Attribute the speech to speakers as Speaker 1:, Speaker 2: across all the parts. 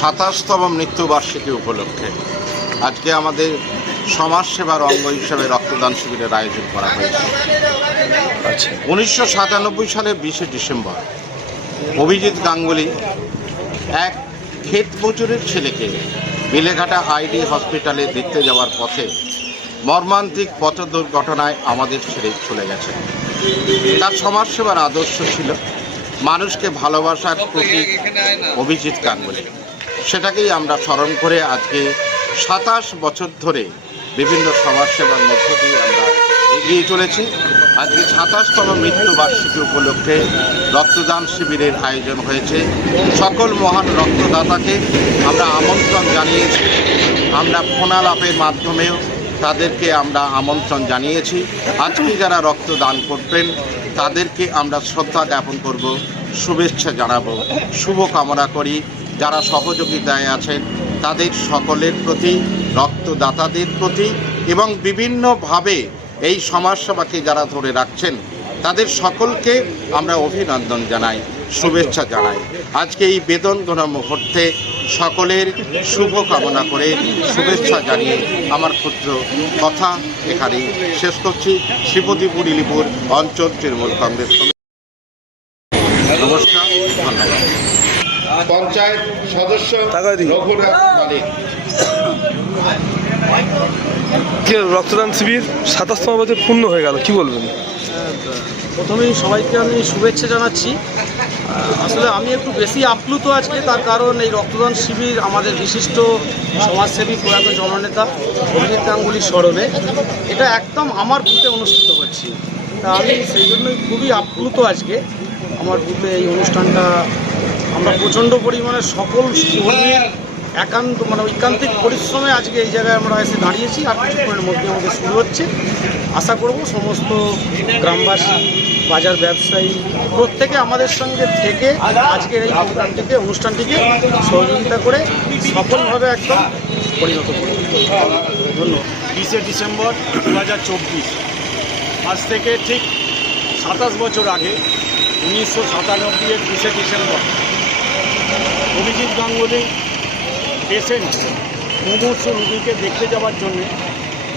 Speaker 1: সাতাশতম মৃত্যুবার্ষিকী উপলক্ষে আজকে আমাদের সমাজসেবার অঙ্গ হিসেবে রক্তদান শিবিরের আয়োজন করা হয়েছে।
Speaker 2: আচ্ছা।
Speaker 1: উনিশশো সাতানব্বই সালের বিশে ডিসেম্বর অভিজিৎ গাঙ্গুলি এক ক্ষেত মজুরের ছেলেকে বিলেঘাটা আইডি হসপিটালে দেখতে যাওয়ার পথে মর্মান্তিক পথ দুর্ঘটনায় আমাদের ছেড়ে চলে গেছে। তার সমাজসেবার আদর্শ ছিল মানুষকে ভালোবাসার প্রতীক অভিজিৎ গাঙ্গুলি। সেটাকেই আমরা স্মরণ করে আজকে সাতাশ বছর ধরে বিভিন্ন সমাজসেবার মধ্য দিয়ে আমরা এগিয়ে চলেছি। আজকে সাতাশতম মৃত্যুবার্ষিকী উপলক্ষে রক্তদান শিবিরের আয়োজন হয়েছে। সকল মহান রক্তদাতাকে আমরা আমন্ত্রণ জানিয়েছি। আমরা ফোনালাপের মাধ্যমেও তাদেরকে আমরা আমন্ত্রণ জানিয়েছি। আজকে যারা রক্তদান করবেন, তাদেরকে আমরা শ্রদ্ধা জ্ঞাপন করব, শুভেচ্ছা জানাব। শুভ কামনা করি যারা সহযোগিতায় আছেন, তাদের সকলের প্রতি, রক্তদাতাদের প্রতি এবং বিভিন্নভাবে এই সমাজসেবাকে যারা ধরে রাখছেন, তাদের সকলকে আমরা অভিনন্দন জানাই, শুভেচ্ছা জানাই। আজকে এই বেদনধনা মুহূর্তে সকলের শুভ কামনা করে শুভেচ্ছা জানিয়ে আমার ক্ষুদ্র কথা এখানেই শেষ করছি। শ্রীপতিপুর, ইলিপুর অঞ্চল তৃণমূল কংগ্রেস নমস্কার। পঞ্চায়েত সদস্য
Speaker 2: টাকা
Speaker 1: রঘুনাথ মালিক।
Speaker 2: রক্তদান শিবির সাতাশতম বছর পূর্ণ হয়ে গেল কি বলবেন?
Speaker 3: প্রথমেই সবাইকে আমি শুভেচ্ছা জানাচ্ছি। আসলে আমি একটু বেশি আপ্লুত আজকে তার কারণ এই রক্তদান শিবির আমাদের বিশিষ্ট সমাজসেবী প্রয়াত জননেতা অভিজিৎ গাঙ্গুলির স্মরণে। এটা একদম আমার বুথে অনুষ্ঠিত হচ্ছে। তা আমি সেই জন্যই খুবই আপ্লুত আজকে। আমার বুথে এই অনুষ্ঠানটা আমরা প্রচণ্ড পরিমাণে সকল একান্ত মানে ঐকান্তিক পরিশ্রমে আজকে এই জায়গায় আমরা এসে দাঁড়িয়েছি আর কিছুক্ষণের মধ্যে আমাদের শুরু হচ্ছে। আশা করব সমস্ত গ্রামবাসী, বাজার ব্যবসায়ী প্রত্যেকে আমাদের সঙ্গে থেকে আজকের এই প্রোগ্রামটিকে, অনুষ্ঠানটিকে সহযোগিতা করে সফলভাবে একদম পরিণত করবে ধন্যবাদ।
Speaker 4: বিশে ডিসেম্বর দু হাজার চব্বিশ। আজ থেকে ঠিক সাতাশ বছর আগে উনিশশো সাতানব্বই এর বিশে ডিসেম্বর অভিজিৎ গাঙ্গুলি পেশেন্ট মুমূর্ষু রুগীকে দেখতে যাওয়ার জন্যে।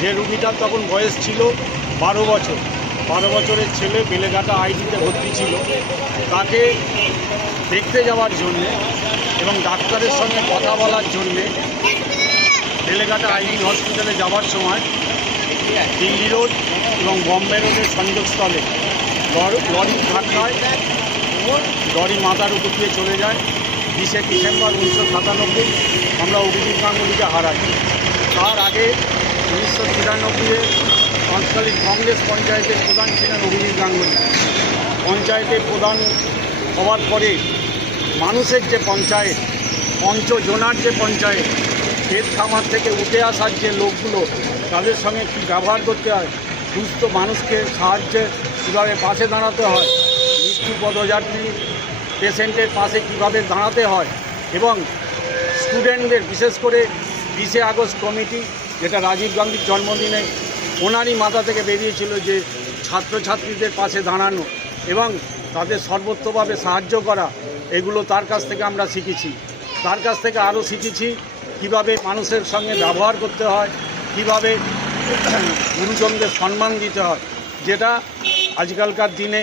Speaker 4: যে রুগীটার তখন বয়স ছিল বারো বছর। বারো বছরের ছেলে বেলেঘাটা আইডিতে ভর্তি ছিল। তাকে দেখতে যাওয়ার জন্যে এবং ডাক্তারের সঙ্গে কথা বলার জন্যে বেলেঘাটা আইডি হসপিটালে যাওয়ার সময় দিল্লি রোড এবং বম্বে রোডের সংযোগস্থলে লর- ধাক্কায় লরি মাথার উপর দিয়ে চলে যায়। বিশে ডিসেম্বর উনিশশো সাতানব্বই আমরা অভিজিৎ গাঙ্গুলিকে হারাই। তার আগে উনিশশো তিরানব্বইয়ে তৎকালীন কংগ্রেস পঞ্চায়েতের প্রধান ছিলেন অভিজিৎ গাঙ্গুলি। পঞ্চায়েতের প্রধান হওয়ার পরে মানুষের যে পঞ্চায়েত, পঞ্চজনার যে পঞ্চায়েত, ক্ষেত খামার থেকে উঠে আসার যে লোকগুলো, তাদের সঙ্গে কী ব্যবহার করতে হয়? সুস্থ মানুষকে সাহায্যে কীভাবে পাশে দাঁড়াতে হয়? মৃত্যু পদযাত্রী পেশেন্টের পাশে কীভাবে দাঁড়াতে হয় এবং স্টুডেন্টদের, বিশেষ করে বিশে আগস্ট কমিটি, যেটা রাজীব গান্ধীর জন্মদিনে ওনারই মাথা থেকে বেরিয়েছিল যে ছাত্রছাত্রীদের পাশে দাঁড়ানো এবং তাদের সর্বত্রভাবে সাহায্য করা, এগুলো তার কাছ থেকে আমরা শিখেছি। তার কাছ থেকে আরও শিখেছি কীভাবে মানুষের সঙ্গে ব্যবহার করতে হয়, কীভাবে গুরুজনদের সম্মান দিতে হয়, যেটা আজকালকার দিনে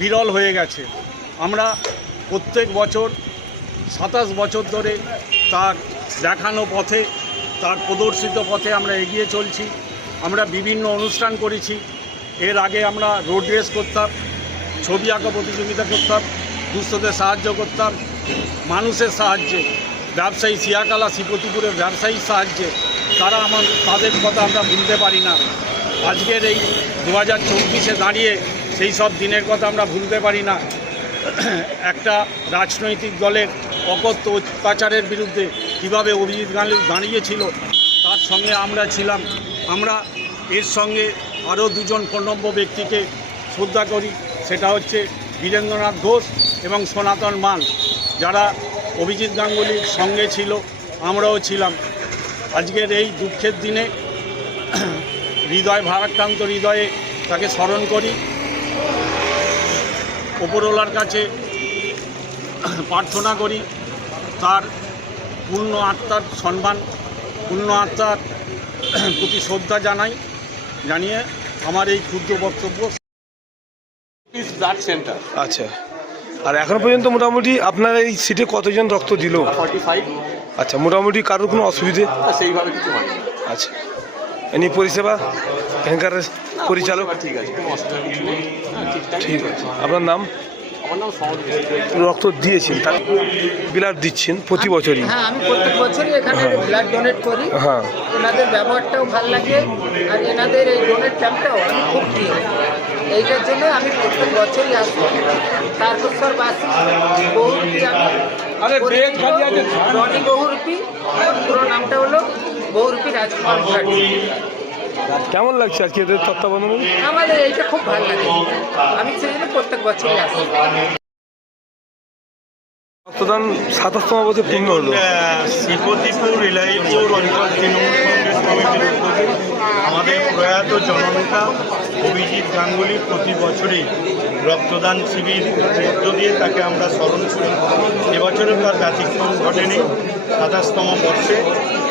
Speaker 4: বিরল হয়ে গেছে। আমরা প্রত্যেক বছর সাতাশ বছর ধরে তার দেখানো পথে, তার প্রদর্শিত পথে আমরা এগিয়ে চলছি। আমরা বিভিন্ন অনুষ্ঠান করেছি। এর আগে আমরা রোড রেস করতাম, ছবি আঁকা প্রতিযোগিতা করতাম, দুস্থদের সাহায্য করতাম, মানুষের সাহায্যে, ব্যবসায়ী সিয়াকালা শ্রীপতিপুরের ব্যবসায়ীর সাহায্যে। তারা আমার, তাদের কথা আমরা ভুলতে পারি না। আজকের এই দু হাজার চব্বিশে দাঁড়িয়ে সেই সব দিনের কথা আমরা ভুলতে পারি না। একটা রাজনৈতিক দলের অকথ্য অত্যাচারের বিরুদ্ধে কীভাবে অভিজিৎ গান্ধী দাঁড়িয়েছিল, তার সঙ্গে আমরা ছিলাম। আমরা এর সঙ্গে আরও দুজন প্রণব্য ব্যক্তিকে শ্রদ্ধা করি, সেটা হচ্ছে বীরেন্দ্রনাথ ঘোষ এবং সনাতন মান। যারা অভিজিৎ গাঙ্গুলির সঙ্গে ছিল, আমরাও ছিলাম। আজকের এই দুঃখের দিনে হৃদয়, ভারাক্রান্ত হৃদয়ে তাকে স্মরণ করি। ওপরওয়ালার কাছে প্রার্থনা করি তার পূর্ণ আত্মার সম্মান পূর্ণ আত্মার প্রতি শ্রদ্ধা জানাই জানিয়ে আমার এই ক্ষুদ্র বক্তব্য
Speaker 5: ব্লাড সেন্টার
Speaker 2: আচ্ছা। আর এখনও পর্যন্ত মোটামুটি আপনার এই সিটে কতজন রক্ত দিল?
Speaker 5: ফর্টি ফাইভ
Speaker 2: আচ্ছা মোটামুটি কারোর কোনো অসুবিধে?
Speaker 5: সেইভাবে কিছু হয়নি।
Speaker 2: আচ্ছা। এমনি পরিষেবা এখানকার পরিচালক
Speaker 5: ঠিক আছে হ্যাঁ
Speaker 2: ঠিক আপনার নাম? রক্ত দিয়েছেন তার বিলাট দিচ্ছেন প্রতি বছরই?
Speaker 6: হ্যাঁ আমি প্রত্যেক বছরই এখানে ব্লাড ডোনেট করি।
Speaker 2: হ্যাঁ।
Speaker 6: এনাদের ব্যবহারটাও ভালো লাগে আর এনাদের এই ডোনেট ক্যাম্পটাও আমি খুব প্রিয়। এইটার জন্য আমি প্রত্যেক বছরই আসি। তারকেশ্বর বাসী বহুরূপী আমি বহুরূপী। পুরো নামটা হলো বহুরূপী রাজকুমার মুখার্জি
Speaker 2: কেমন লাগছে আজকে এদের তত্ত্বাবধানে?
Speaker 6: আমাদের এইটা খুব ভালো লাগে। আমি সেই জন্য প্রত্যেক বছরই আসি।
Speaker 2: রক্তদান সাতাশতম বছর পূর্ণ হলো।
Speaker 7: শ্রীপতিপুর রিলাইপুর অঞ্চল তৃণমূল কংগ্রেস কমিটির উদ্যোগে আমাদের প্রয়াত জননেতা অভিজিৎ গাঙ্গুলি প্রতি বছরই রক্তদান শিবির মধ্য দিয়ে তাকে আমরা স্মরণ করি। এবছরও তার ব্যতিক্রম ঘটেনি। সাতাশতম বর্ষে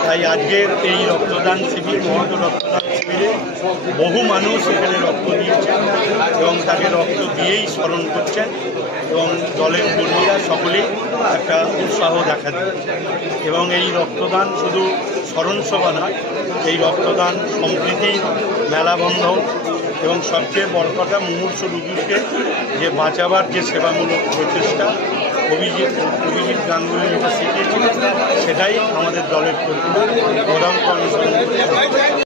Speaker 7: তাই আজকের এই রক্তদান শিবির, মহন্ত রক্তদান শিবিরে বহু মানুষ এখানে রক্ত দিয়েছেন এবং তাকে রক্ত দিয়েই স্মরণ করছেন এবং দলের কর্মীরা সকলেই একটা উৎসাহ দেখা এবং এই রক্তদান শুধু স্মরণসভা নয়, এই রক্তদান সম্প্রীতি মেলাবন্ধন এবং সবচেয়ে বড় কথা মুমূর্ষ রুগীকে যে বাঁচাবার যে সেবামূলক প্রচেষ্টা অভিজিৎ অভিজিৎ গাঙ্গুলি যেটা শিখিয়েছিল সেটাই আমাদের দলের প্রধান করছে